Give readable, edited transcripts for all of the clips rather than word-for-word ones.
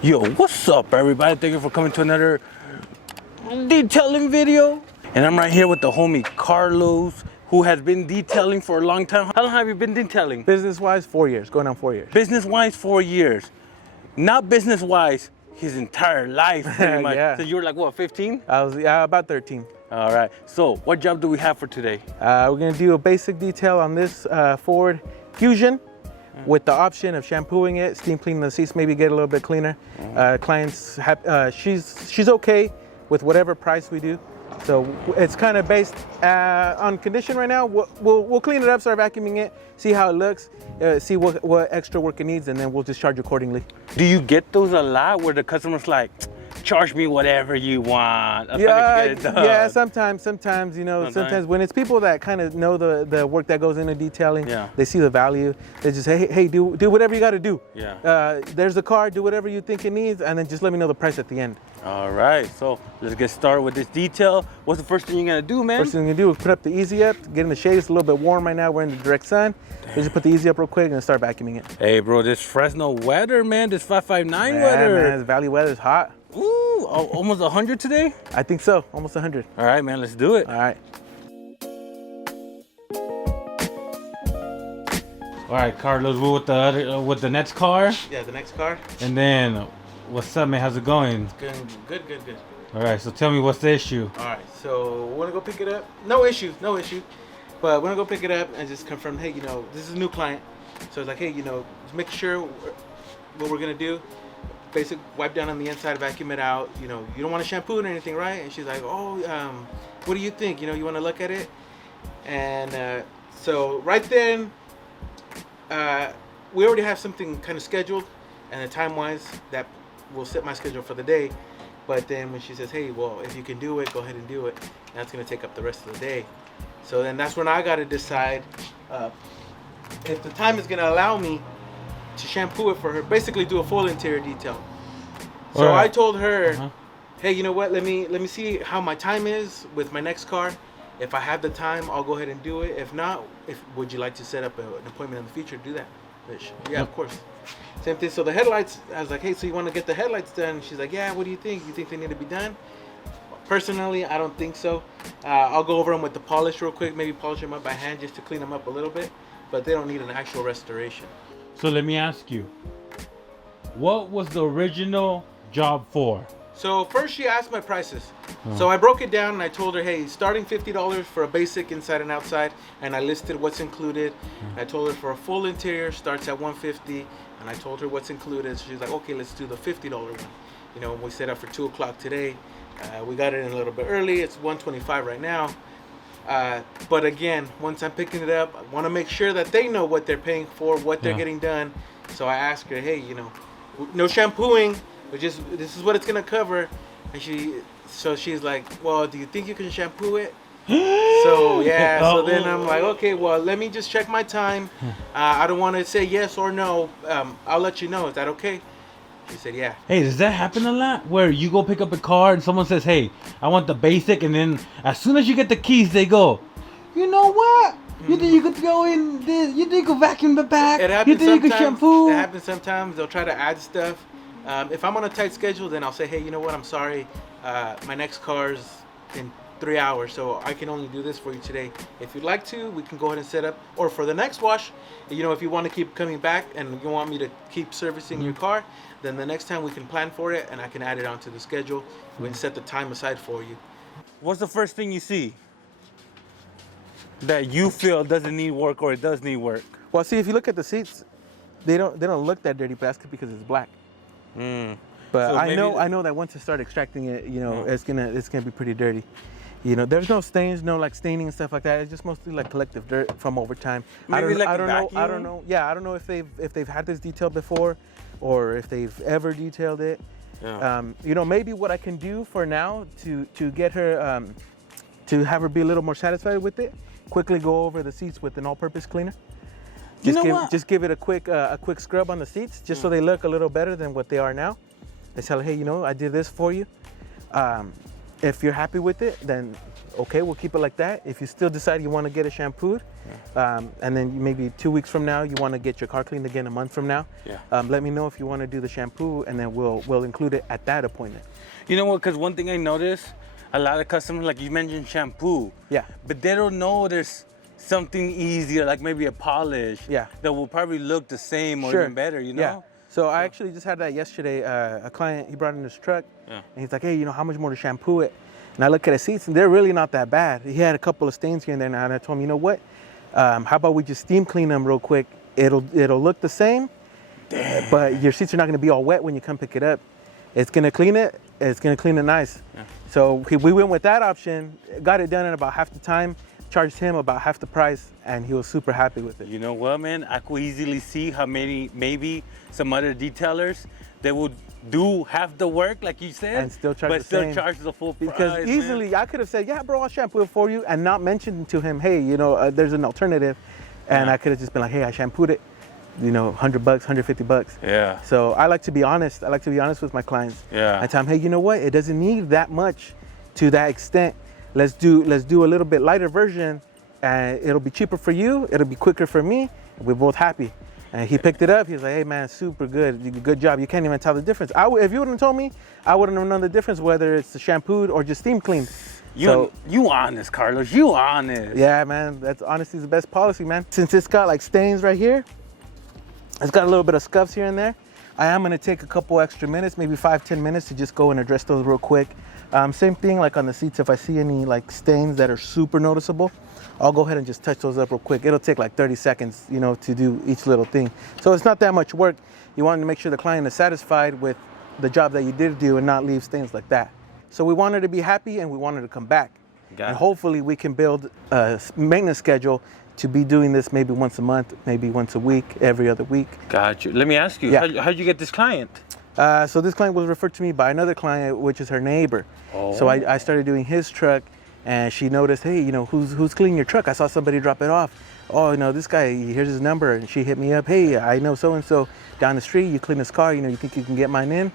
Yo, what's up everybody? Thank you for coming to another detailing video. And I'm right here with the homie Carlos, who has been detailing for a long time. How long have you been detailing? Business-wise, 4 years, going on 4 years. Business-wise, 4 years. Not business-wise, his entire life pretty much. Yeah. So you were like, what, 15? I was about 13. All right, so what job do we have for today? We're gonna do a basic detail on this Ford Fusion with the option of shampooing it, steam cleaning the seats, maybe get a little bit cleaner. Clients have, she's okay with whatever price we do. So it's kind of based on condition right now. We'll clean it up, start vacuuming it, see how it looks, see what extra work it needs, and then we'll just charge accordingly. Do you get those a lot where the customer's like, charge me whatever you want? Yeah, sometimes, you know, sometimes when it's people that kind of know the work that goes into detailing, they see the value. They just say, hey, do whatever you got to do. Yeah. There's a car, do whatever you think it needs, and then just let me know the price at the end. All right, so let's get started with this detail. What's the first thing you're gonna do, man? First thing you're gonna do is put up the Easy Up, get in the shade. It's a little bit warm right now. We're in the direct sun. So just put the Easy Up real quick and start vacuuming it. Hey, bro, this Fresno weather, man, this 559 Yeah, weather. man, this valley weather is hot. Ooh, almost 100 today? I think so, almost 100. All right, man, let's do it. All right. All right, Carlos, we're with the next car. Yeah, the next car. And then, what's up, man? How's it going? Good. All right, so tell me what's the issue? All right, so we're gonna go pick it up. No issue. But we're gonna go pick it up and just confirm, hey, you know, this is a new client. So it's like, hey, you know, just make sure what we're gonna do. Basic wipe down on the inside, vacuum it out. You know, you don't want to shampoo it or anything, right? And she's like, oh, what do you think? You know, you want to look at it? And so right then, we already have something kind of scheduled, and the time-wise, that will set my schedule for the day. But then when she says, hey, well, if you can do it, go ahead and do it. And that's going to take up the rest of the day. So then that's when I got to decide if the time is going to allow me to shampoo it for her, basically do a full interior detail. So I told her, hey, you know what, let me see how my time is with my next car. If I have the time, I'll go ahead and do it. If not, would you like to set up an appointment in the future to do that? Which, yeah, of course. Same thing. So the headlights, I was like, hey, so you want to get the headlights done? She's like, yeah, what do you think? You think they need to be done? Personally, I don't think so. I'll go over them with the polish real quick, maybe polish them up by hand just to clean them up a little bit, but they don't need an actual restoration. So let me ask you, what was the original job for? So first she asked my prices. So I broke it down and I told her, hey, starting $50 for a basic inside and outside, and I listed what's included. I told her for a full interior starts at $150, and I told her what's included. So she's like, okay, let's do the $50 one. You know, we set up for 2 o'clock today. We got it in a little bit early. It's $125 right now. But again, once I'm picking it up, I want to make sure that they know what they're paying for, what they're getting done. So I asked her, hey, you know, no shampooing, but just this is what it's gonna cover. And she's like, well, do you think you can shampoo it? So yeah, so then I'm like, okay, well, let me just check my time. I don't want to say yes or no. I'll let you know. Is that okay? She said, yeah. Hey, does that happen a lot? Where you go pick up a car and someone says, hey, I want the basic, and then as soon as you get the keys, they go, you know what? You think you could go in this? You think you could vacuum the back? You think you could shampoo? It happens sometimes. They'll try to add stuff. If I'm on a tight schedule, then I'll say, hey, you know what? I'm sorry. My next car's in 3 hours, so I can only do this for you today. If you'd like to, we can go ahead and set up. Or for the next wash, you know, if you want to keep coming back and you want me to keep servicing your car, then the next time we can plan for it and I can add it onto the schedule. We can set the time aside for you. What's the first thing you see that you feel doesn't need work or it does need work? Well, see, if you look at the seats, they don't look that dirty, but that's because it's black. But so I know that once I start extracting it, you know, it's gonna be pretty dirty. You know, there's no stains, no like staining and stuff like that. It's just mostly like collective dirt from over time. I don't know. Yeah, I don't know if they've had this detail before, or if they've ever detailed it. Yeah. You know, maybe what I can do for now to get her to have her be a little more satisfied with it, quickly go over the seats with an all-purpose cleaner. Just give it a quick scrub on the seats, just so they look a little better than what they are now. I tell her, hey, you know, I did this for you. If you're happy with it, then okay, we'll keep it like that. If you still decide you want to get it shampooed, and then maybe 2 weeks from now you want to get your car cleaned again, a month from now, let me know if you want to do the shampoo, and then we'll include it at that appointment. You know what? Because one thing I noticed, a lot of customers, like you mentioned shampoo, but they don't know there's something easier, like maybe a polish, that will probably look the same or even better, you know? Yeah. So I actually just had that yesterday. A client, he brought in his truck, and he's like, hey, you know, how much more to shampoo it? And I look at his seats, and they're really not that bad. He had a couple of stains here and there, and I told him, you know what? How about we just steam clean them real quick? It'll look the same, but your seats are not going to be all wet when you come pick it up. It's going to clean it. It's going to clean it nice. So we went with that option, got it done in about half the time, charged him about half the price, and he was super happy with it. You know what, man? I could easily see how maybe some other detailers, they would do half the work, like you said, and still charge charge the full price. Because easily, man, I could have said, yeah, bro, I'll shampoo it for you, and not mention to him, hey, you know, there's an alternative. And I could have just been like, hey, I shampooed it, you know, $100, $150. Yeah. So I like to be honest. I like to be honest with my clients. Yeah. I tell them, hey, you know what? It doesn't need that much to that extent. Let's do a little bit lighter version, and it'll be cheaper for you. It'll be quicker for me. And we're both happy. And he picked it up. He was like, hey, man, super good. Good job. You can't even tell the difference. If you wouldn't have told me, I wouldn't have known the difference, whether it's the shampooed or just steam cleaned. You honest, Carlos. You honest. Yeah, man. That's honesty is the best policy, man. Since it's got like stains right here, it's got a little bit of scuffs here and there, I am going to take a couple extra minutes, maybe 5-10 minutes, to just go and address those real quick. Same thing like on the seats. If I see any like stains that are super noticeable, I'll go ahead and just touch those up real quick. It'll take like 30 seconds, you know, to do each little thing. So it's not that much work. You want to make sure the client is satisfied with the job that you did do and not leave stains like that. So we want her to be happy, and we want her to come back. And hopefully we can build a maintenance schedule to be doing this maybe once a month, maybe once a week, every other week. Got you. Let me ask you, how'd you get this client? So this client was referred to me by another client, which is her neighbor. So I started doing his truck, and she noticed, hey, you know, who's cleaning your truck? I saw somebody drop it off. Oh, you know, this guy, here's his number. And she hit me up, hey, I know so-and-so down the street. You clean his car, you know, you think you can get mine in?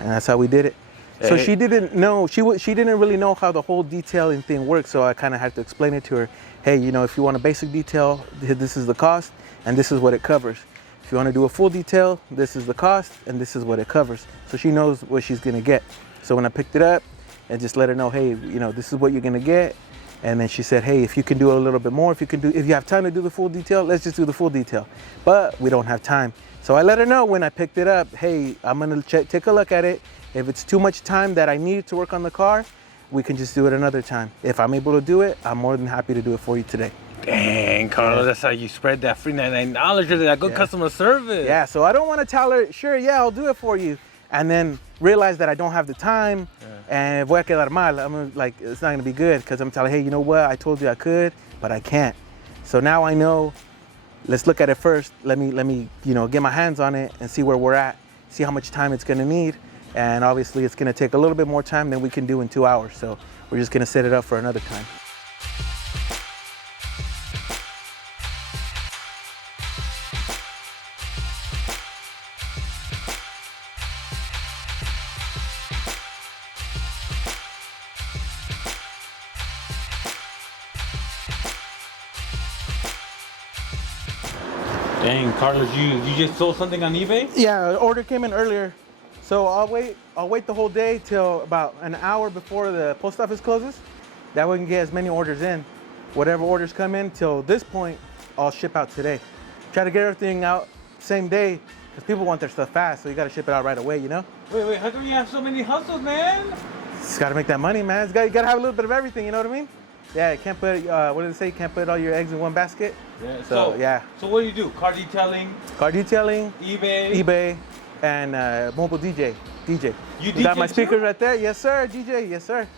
And that's how we did it. So she didn't know, she didn't really know how the whole detailing thing works, so I kind of had to explain it to her. Hey, you know, if you want a basic detail, this is the cost, and this is what it covers. If you want to do a full detail, this is the cost, and this is what it covers. So she knows what she's gonna get. So when I picked it up, and just let her know, hey, you know, this is what you're gonna get. And then she said, hey, if you can do a little bit more, if you have time to do the full detail, let's just do the full detail. But we don't have time. So I let her know when I picked it up, hey, I'm gonna take a look at it. If it's too much time that I need to work on the car, we can just do it another time. If I'm able to do it, I'm more than happy to do it for you today. Dang, Carlos, that's how you spread that free $99 or that good customer service. Yeah, so I don't want to tell her, sure, yeah, I'll do it for you, and then realize that I don't have the time, and voy a quedar mal. I'm like, it's not gonna be good, because I'm telling her, hey, you know what, I told you I could, but I can't. So now I know, let's look at it first. Let me, you know, get my hands on it and see where we're at, see how much time it's gonna need. And obviously it's gonna take a little bit more time than we can do in 2 hours. So we're just gonna set it up for another time. Dang, Carlos, you just sold something on eBay? Yeah, the order came in earlier. So I'll wait the whole day till about an hour before the post office closes. That way we can get as many orders in. Whatever orders come in till this point, I'll ship out today. Try to get everything out same day, because people want their stuff fast, so you gotta ship it out right away, you know? Wait, how come you have so many hustles, man? Just gotta make that money, man. You gotta have a little bit of everything, you know what I mean? Yeah, you can't put, what do they say? You can't put all your eggs in one basket. Yeah, so yeah. So what do you do? Car detailing? Car detailing. eBay. And mobile DJ. You DJ got my speakers too? right there? Yes, sir, DJ, yes, sir.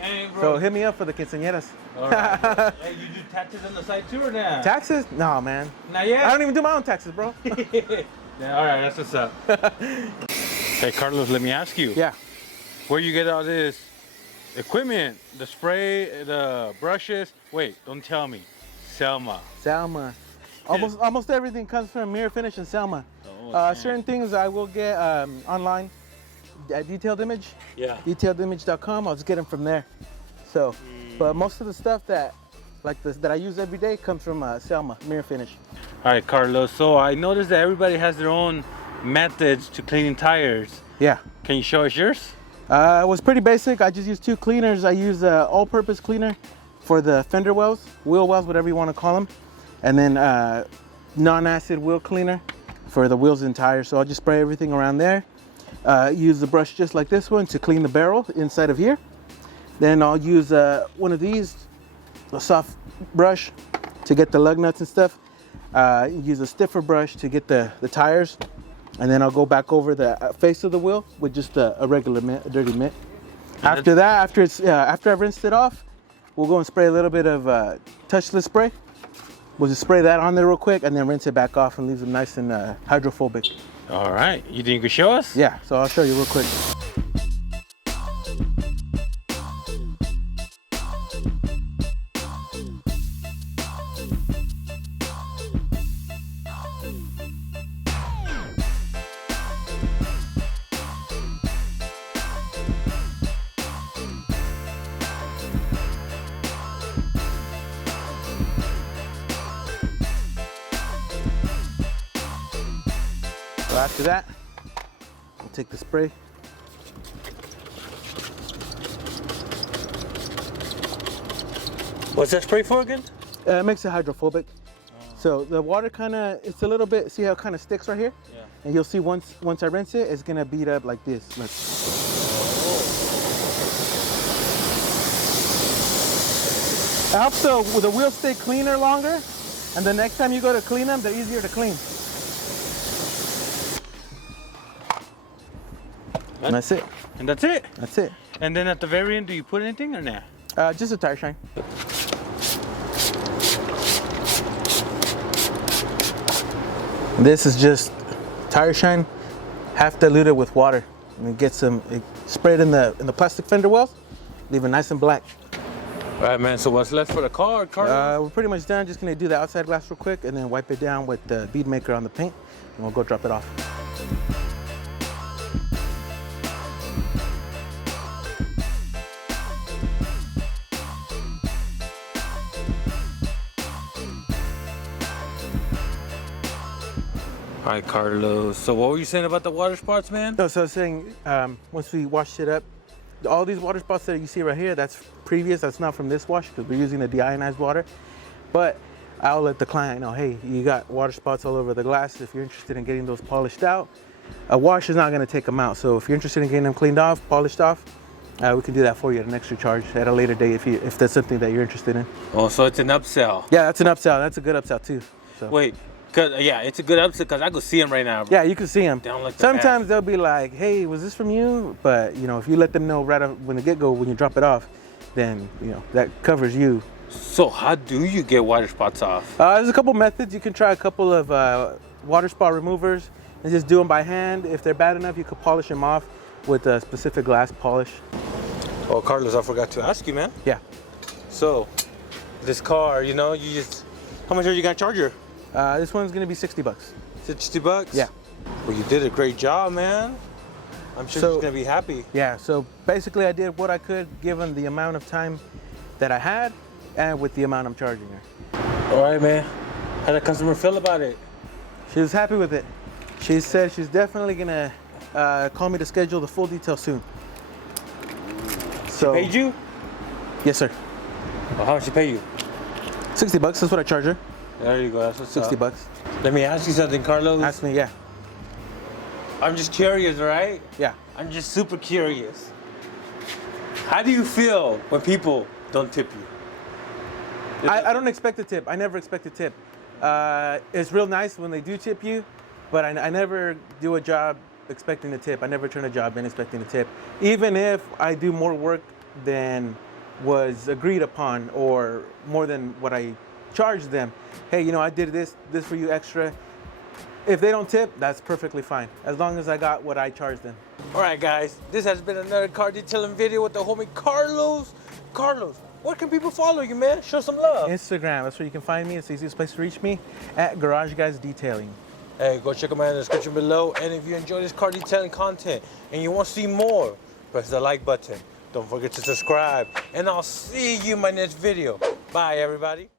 Dang, bro. So hit me up for the quinceañeras. All right. Hey, you do taxes on the site too or not? Taxes? No, man. Not yet? I don't even do my own taxes, bro. Yeah, all right, that's what's up. Hey, Carlos, let me ask you. Yeah. Where you get all this equipment, the spray, the brushes? Wait, don't tell me. Selma. Almost everything comes from Mirror Finish and Selma. Certain things I will get online at Detailed Image. Yeah. DetailedImage.com. I'll just get them from there. So But most of the stuff that I use every day comes from Selma Mirror Finish. All right, Carlos. So I noticed that everybody has their own methods to cleaning tires. Yeah. Can you show us yours? It was pretty basic. I just use 2 cleaners. I use an all-purpose cleaner for the fender wells, wheel wells, whatever you want to call them, and then non-acid wheel cleaner for the wheels and tires. So I'll just spray everything around there. Use the brush just like this one to clean the barrel inside of here. Then I'll use one of these, a soft brush to get the lug nuts and stuff. Use a stiffer brush to get the tires. And then I'll go back over the face of the wheel with just a regular mitt, a dirty mitt. After that, after I've rinsed it off, we'll go and spray a little bit of touchless spray. We'll just spray that on there real quick and then rinse it back off and leave it nice and hydrophobic. All right, you think you could show us? Yeah, so I'll show you real quick. After that, I'll take the spray. What's that spray for again? It makes it hydrophobic. So the water kind of, it's a little bit, see how it kind of sticks right here? Yeah. And you'll see once I rinse it, it's gonna beat up like this. Look. It helps the wheels stay cleaner longer, and the next time you go to clean them, they're easier to clean. And that's it. And that's it? That's it. And then at the very end, do you put anything or not? Just a tire shine. This is just tire shine, half diluted with water. And it spray it in the plastic fender wells, leave it nice and black. All right, man, so what's left for the car, Carlos? We're pretty much done. Just gonna do the outside glass real quick and then wipe it down with the bead maker on the paint, and we'll go drop it off. All right, Carlos. So what were you saying about the water spots, man? No, so I was saying, once we wash it up, all these water spots that you see right here, that's previous. That's not from this wash because we're using the deionized water. But I'll let the client know, hey, you got water spots all over the glass. If you're interested in getting those polished out, a wash is not going to take them out. So if you're interested in getting them cleaned off, polished off, we can do that for you at an extra charge at a later date if that's something that you're interested in. Oh, so it's an upsell. Yeah, that's an upsell. That's a good upsell too. So. Wait. Yeah, it's a good upsell because I could see them right now. Yeah, you can see them. Like Sometimes they'll be like, hey, was this from you? But, you know, if you let them know right when the get-go, when you drop it off, then, you know, that covers you. So how do you get water spots off? There's a couple methods. You can try a couple of water spot removers and just do them by hand. If they're bad enough, you could polish them off with a specific glass polish. Oh, Carlos, I forgot to ask you, man. Yeah. So, this car, you know, how much are you going to charge her? This one's gonna be 60 bucks. 60 bucks? Yeah. Well, you did a great job, man. I'm sure she's gonna be happy. Yeah, so basically I did what I could given the amount of time that I had and with the amount I'm charging her. All right, man. How did the customer feel about it? She was happy with it. She said she's definitely gonna call me to schedule the full detail soon. So, she paid you? Yes, sir. Well, how much she pay you? 60 bucks, that's what I charge her. There you go, that's what's 60 up. bucks. Let me ask you something, Carlos. Ask me, yeah. I'm just curious, right? Yeah. I'm just super curious. How do you feel when people don't tip you? I don't expect a tip. I never expect a tip. It's real nice when they do tip you, but I never do a job expecting a tip. I never turn a job in expecting a tip. Even if I do more work than was agreed upon or more than what I charged them. Hey, you know, I did this for you extra. If they don't tip, that's perfectly fine, as long as I got what I charged them. All right, guys, this has been another car detailing video with the homie Carlos. Carlos, where can people follow you, man? Show some love. Instagram, that's where you can find me. It's the easiest place to reach me, at Garage Guys Detailing. Hey, go check them out in the description below. And if you enjoy this car detailing content and you want to see more, press the like button. Don't forget to subscribe. And I'll see you in my next video. Bye, everybody.